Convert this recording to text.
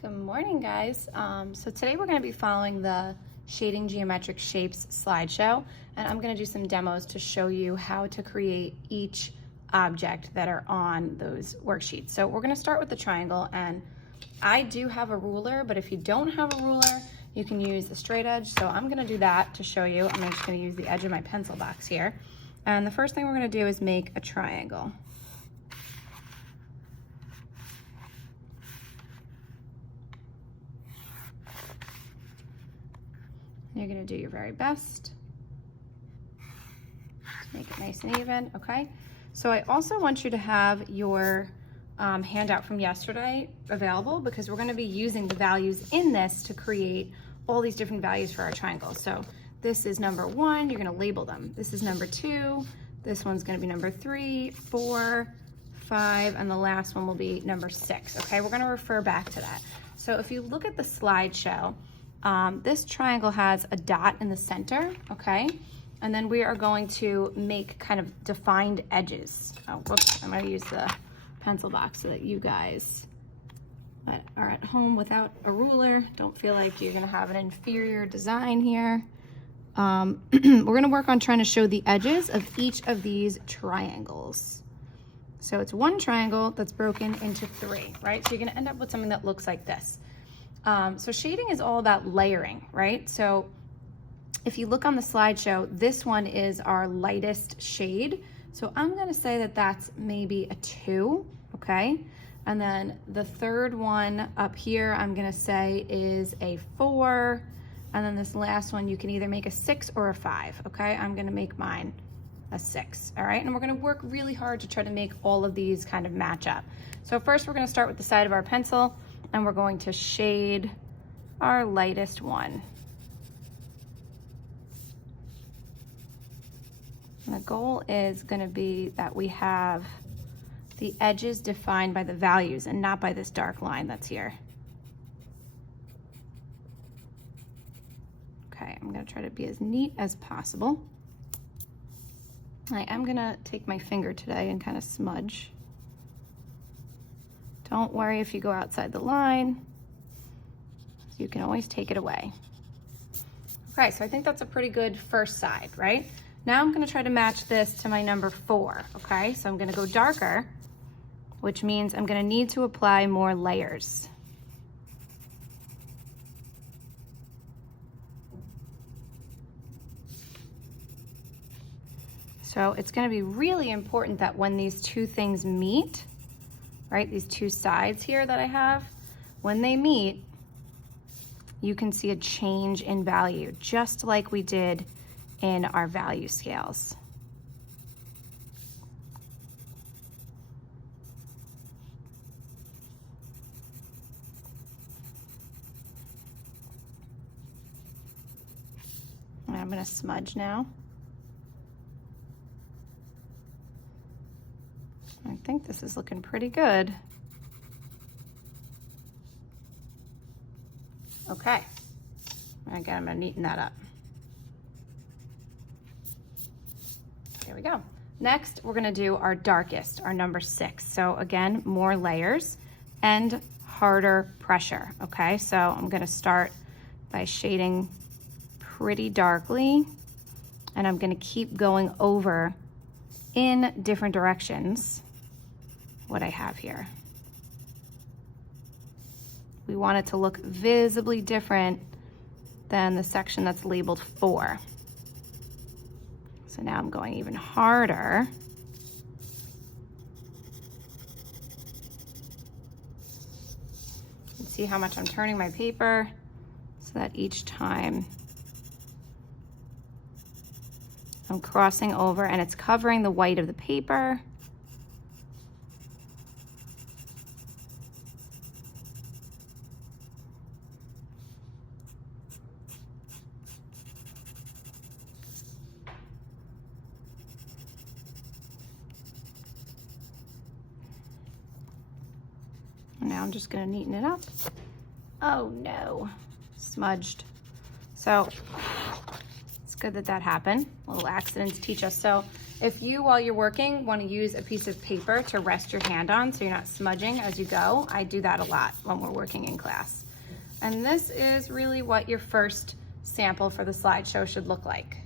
Good morning, guys. So today we're going to be following the Shading Geometric Shapes slideshow, and I'm going to do some demos to show you how to create each object that are on those worksheets. So we're going to start with the triangle, and I do have a ruler, but if you don't have a ruler, you can use a straight edge. So I'm going to do that to show you. I'm just going to use the edge of my pencil box here. And the first thing we're going to do is make a triangle. You're going to do your very best to make it nice and even, okay? So I also want you to have your handout from yesterday available, because we're going to be using the values in this to create all these different values for our triangle. So this is number 1, you're going to label them. This is number 2, this one's going to be number 3, 4, 5, and the last one will be number 6, okay? We're going to refer back to that. So if you look at the slideshow, this triangle has a dot in the center, okay? And then we are going to make kind of defined edges. Oh, whoops, I'm gonna use the pencil box so that you guys that are at home without a ruler don't feel like you're gonna have an inferior design here. We're gonna work on trying to show the edges of each of these triangles. So it's one triangle that's broken into 3, right? So you're gonna end up with something that looks like this. So shading is all about layering, right? So if you look on the slideshow, this one is our lightest shade. So I'm gonna say that that's maybe a 2, okay? And then the third one up here, I'm gonna say is a 4. And then this last one, you can either make a 6 or a 5, okay? I'm gonna make mine a 6, all right? And we're gonna work really hard to try to make all of these kind of match up. So first we're gonna start with the side of our pencil, and we're going to shade our lightest one. And the goal is going to be that we have the edges defined by the values and not by this dark line that's here. Okay, I'm going to try to be as neat as possible. I am going to take my finger today and kind of smudge. Don't worry if you go outside the line. You can always take it away. Okay, so I think that's a pretty good first side, right? Now I'm gonna try to match this to my number 4, okay? So I'm gonna go darker, which means I'm gonna need to apply more layers. So it's gonna be really important that when these two things meet, right, these two sides here that I have, when they meet, you can see a change in value, just like we did in our value scales. And I'm gonna smudge now. I think this is looking pretty good. Okay, again, I'm gonna neaten that up. There we go. Next, we're gonna do our darkest, our number 6. So again, more layers and harder pressure, okay? So I'm gonna start by shading pretty darkly, and I'm gonna keep going over in different directions what I have here. We want it to look visibly different than the section that's labeled 4. So now I'm going even harder. You can see how much I'm turning my paper so that each time I'm crossing over and it's covering the white of the paper. Now I'm just gonna neaten it up. Oh no, smudged. So it's good that that happened. Little accidents teach us. So If you, while you're working, want to use a piece of paper to rest your hand on so you're not smudging as you go, I do that a lot when we're working in class. And this is really what your first sample for the slideshow should look like.